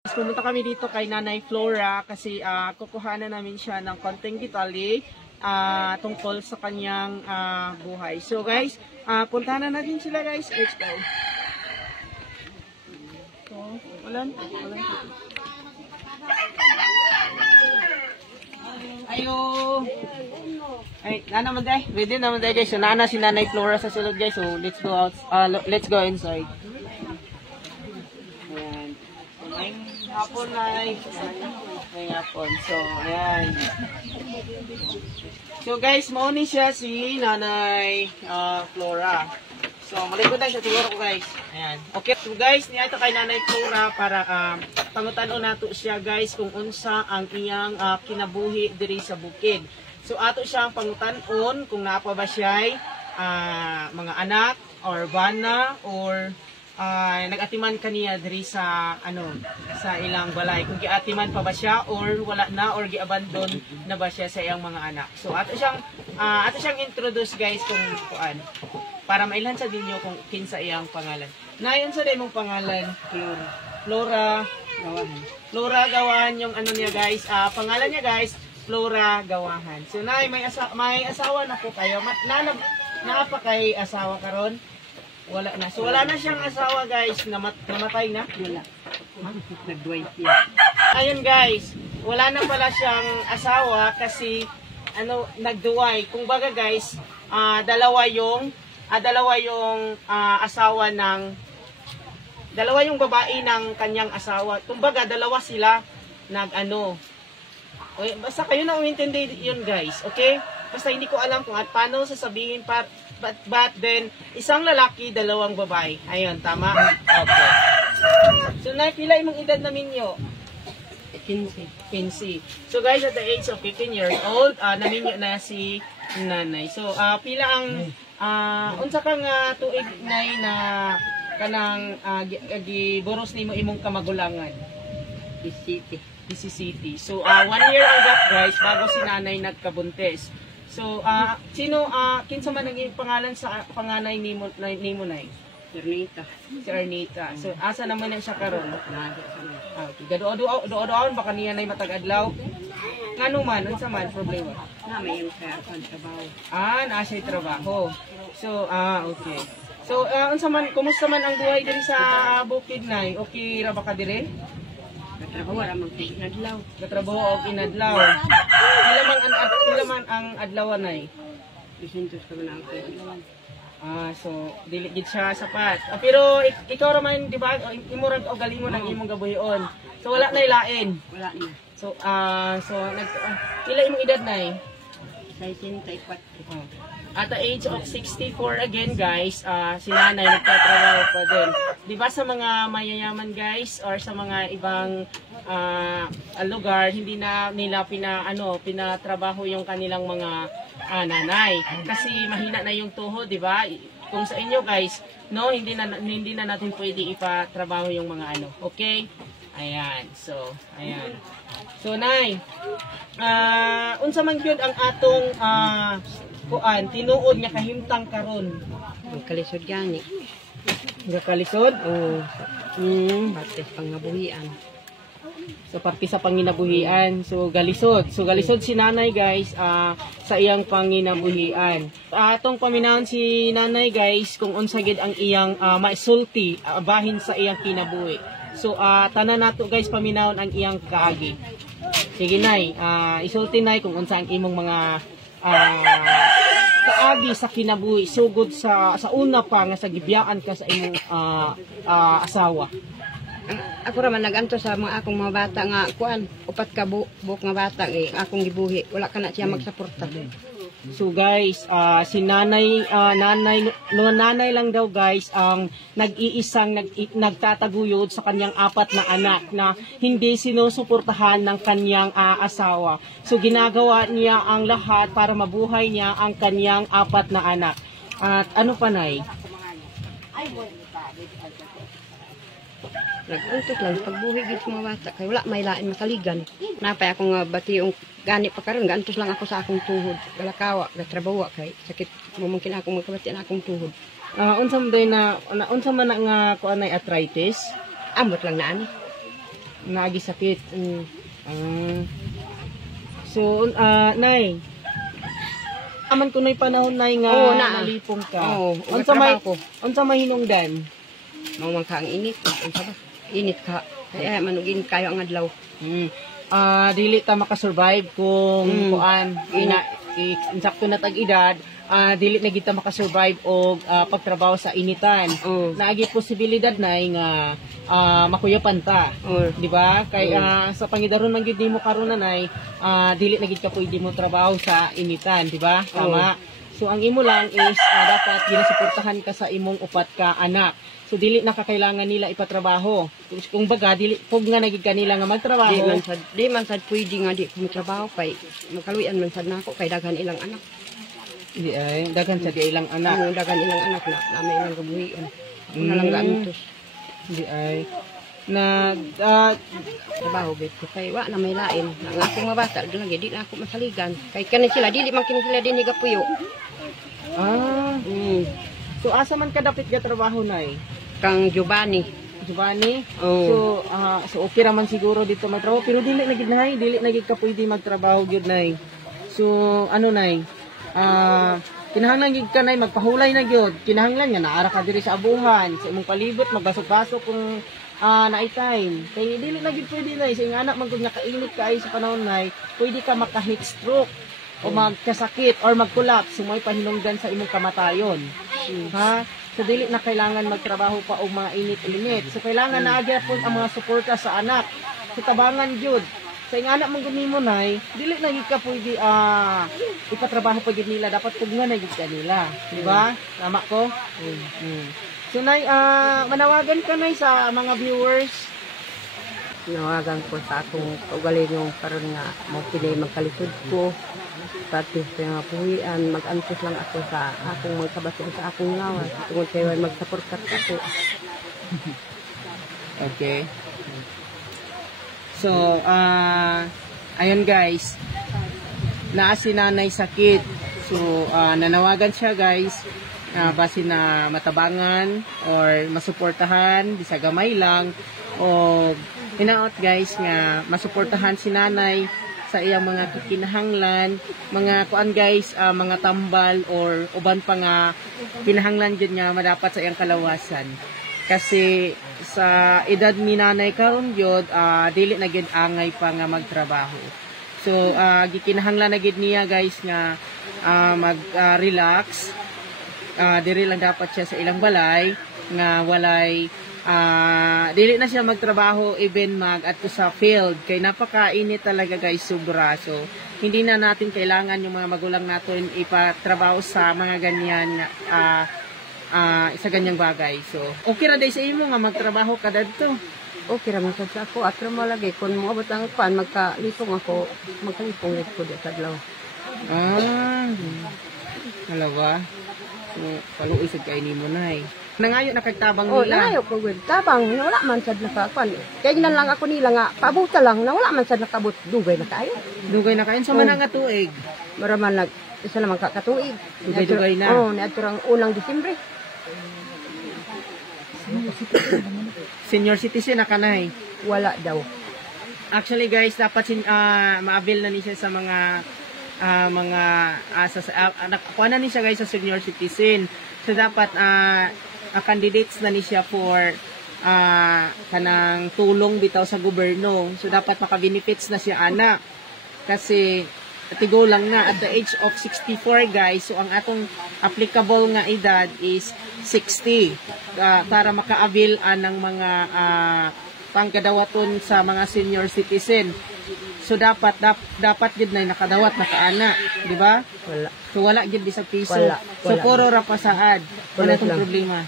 Pumunta kami dito kay Nanay Flora kasi kukuha na namin siya ng konting detalye tungkol sa kanyang buhay. So guys, puntahan na natin sila guys. Let's go. So, walang. Ayo. Ay, naman day. Ready naman day guys. So, nana si Nanay Flora sa sulod guys. So, let's go out. Let's go inside. Ayan. Hapon na ngayong hapon. So, ayan. So guys, mauni siya si Nanay Flora. So, malikod na siya siguro ko guys. Ayan. Okay, so guys, niya ito kay Nanay Flora para pangutan-o nato siya guys kung unsa ang iyang kinabuhi diri sa bukid. So, ato siyang pangutan-on kung napa ba siya mga anak or bana or nag-atiman kaniya diri sa sa ilang balay, kung giatiman pa ba siya or wala na or giabandon na ba siya sa iyang mga anak. So ato siyang introduce guys kung kuan para mailhan sa dinyo kung kinsa iyang pangalan. Nayon sa mong pangalan Flora Gawahan. Flora Gawahan yung niya guys. Pangalan niya guys Flora Gawahan. So nay may asawa na po kayo. Naa pa kay asawa karon? Wala na. So wala na siyang asawa guys. Namatay na? Wala. Nagduway siya. Ayun guys, wala na pala siyang asawa kasi nagduway. Kung baga guys, dalawa yung asawa ng dalawa yung babae ng kanyang asawa. Kung baga dalawa sila okay, basta kayo na umintindi yun guys, okay? Basta hindi ko alam kung paano sasabihin but then isang lalaki, dalawang babae. Ayun, tama? Okay. So napila imong edad na minyo? 15. So guys, at the age of 15 years old, naminyo na si nanay. So pila ang unsa kang tuig nay na kanang giburos nimo imong kamagulangan? City. So 1 year ang gap guys bago si nanay nagkabuntis. So kinsa man ang pangalan sa panganay nimo nay? Si Ernita. So asa naman na siya karon? Do-doon baka niya nay matag-adlaw. Ngano man unsa man problema? May yung trabaho. Naa siya trabaho. So okay. So unsa man kumusta man ang buhay diri sa bukid nay? Okay ra ba ka diri? Trabaho ra man inadlaw. Trabaho og inadlaw. Pila man ang adlaw nay? 200 ka man ang adlaw. So dili gid siya sapat. Pero ikaw ra man di ba imurag og galingon ang imong gabuhion. So wala nay lain. Wala na. So pila imong edad nay? 64. At the age of 64 again guys, si nanay nagtatrabaho pa din. Di ba sa mga mayayaman guys or sa mga ibang lugar, hindi na nila pinatrabaho yung kanilang mga nanay. Kasi mahina na yung tuhod, di ba? Kung sa inyo guys, no, hindi na natin pwede ipatrabaho yung mga okay? Ayan. So, ayan. So, nay, unsa man gyud ang atong tinuod nga kahimtang karon? Ang kalisod gani. Nga kalisod? Parte pangabuhian. So parte sa panginabuhian. So galisod. So galisod si nanay guys sa iyang panginabuhian. Atong paminahon si nanay guys kung unsa gid ang iyang maisulti bahin sa iyang kinabuhi. So tanan nato guys paminahon ang iyang kaagi. Sige nay, isulti nay kung unsa ang imong mga kaagi sa kinabuhi sugod sa una pa nga sa gibiyaan ka sa imong asawa. Ako raman naganto sa mga akong mga bata nga kuan, upat ka buok nga bata akong gibuhi. Wala ka na siya magsuporta. So guys, si nanay lang daw guys ang nag-iisang nagtataguyod sa kanyang 4 na anak na hindi sinusuportahan ng kanyang asawa. So ginagawa niya ang lahat para mabuhay niya ang kanyang 4 na anak. At ano pa nay? Naguntos lang pagbuhi gid sa mga bata kay wala may lain makaligan. Napay akong bationg gani pa karon gantos lang ako sa akong tuhod. Galakawa, gatrabaho kay sakit mumungkin akong magkabati na akong tuhod. Unsa man na nga kuan nay arthritis? Amot lang na ani. naagi sakit. So nay, aman ko nay panahon nay nga Oo, na. nalipong ka. Oo, Unsa may trabaho ko. unsa may hinungdan? Mao man ka ang init. Unsa ba? Init ka. Kaya manugin kayo ang adlaw. Dili ta makasurvive kung kuan insakto na tag-edad, dili na kita makasurvive og pagtrabaho sa initan. Naagi posibilidad na nga makuyapan ta. Di ba? Kay sa pangidaron man gid nimo karon nanay, dili na gid ka pwede mo trabaho sa initan, di ba? Tama. So ang imo lang is dapat ginasuportahan ka sa imong upat ka anak. So dili na kakailangan nila ipatrabaho. Kung baga dili pug nga nagig kanila nga magtrabaho. Di man sad pwede nga di ko trabaho kay makaluyan man sad nako kay daghan ilang anak. Di ay daghan sa di ilang anak. Daghan ilang anak na may ilang gabuhian. Una lang gantos. Di ay na trabaho bet ko kay wa na may lain. Ang akong mabata lagi di na ako masaligan. Kay kanin sila dili man kini sila din higapuyo. So asa man ka dapit ga trabaho nay? Kang Giovanni. So okay raman siguro dito magtrabaho pero dili na gid nay, dili na gid ka pwede magtrabaho gyud nay. So ano nay? Kinahanglan gid ka nay magpahulay na gyud. Kinahanglan nga naara ka diri sa abuhan, sa imong palibot magbasok-basok kung naay time. Kay dili na gid pwede nay sa ing anak man gud nga kainit kaayo sa panahon nay, pwede ka maka-heat stroke o magkasakit or mag-collapse, sumoy pahinungdan sa imong kamatayon. Ha? So dili na kailangan magtrabaho pa og mga init-init. So kailangan na agya po ang mga suporta sa anak. So tabangan jud. Sa ing anak mong nimo nay, dili na gid ka pwede ipatrabaho pa gid nila, dapat pug nga na gid kanila, di ba? Tama ko? So nay, manawagan ka nay sa mga viewers. Nawagan ko sa akong kaugalingong karon nga mo pinay magkalisod ko. Pati sa mga puwian, mag-antos lang ako sa akong magkabaso sa akong ngawas. Tungod kayo mag-supportat ako. Okay. So, ayun guys. Naa si nanay sakit. So, nanawagan siya guys. Base na matabangan or masuportahan, di sa gamay lang. O, hinaot guys nga masuportahan si nanay sa iyang mga kinahanglan, mga kuan guys, mga tambal or uban pa nga kinahanglan jud nga madapat sa iyang kalawasan. Kasi sa edad ni nanay karon jud dili na gid angay pa nga magtrabaho. So gikinahanglan na gid niya guys nga mag-relax. Diri lang dapat siya sa ilang balay nga walay dili na siya magtrabaho even mag-adto sa field kay napakainit talaga guys, sobra. So hindi na natin kailangan yung mga magulang natin ipatrabaho sa mga ganyan sa ganyang bagay. So okay ra day sa imo nga magtrabaho ka dadto. Okay ra man sad sa ako. Atro mo lagi kun moabot ang kuan magkalipong ako, magkalipong ko di sa adlaw. Halawa. So paluoy sad kay nimo nay. Nangayo na kagtabang nila. Nangayo ko gud. Tabang wala man sad nakakuan. Kay ginan lang ako nila nga paabuta lang na wala man sad nakabot dugay na kayo. Dugay na kayo sa man nga tuig. Maraman lag isa naman kakatuig. Dugay na. Niadto rang unang Disyembre. Senior citizen na kanay. Wala daw. Actually guys, dapat ma-avail na ni siya sa mga nakuha na ni siya guys sa senior citizen. So dapat candidates na ni siya for kanang tulong bitaw sa gobyerno. So dapat maka-benefits na siya anak. Kasi tigo lang na at the age of 64 guys. So ang atong applicable nga edad is 60 para maka-avail ng mga pangkadawaton sa mga senior citizen. So dapat gid na nakadawat nakaana, di ba? Wala. So wala gid bisag piso. Wala. So puro ra pasaad. Wala tong problema.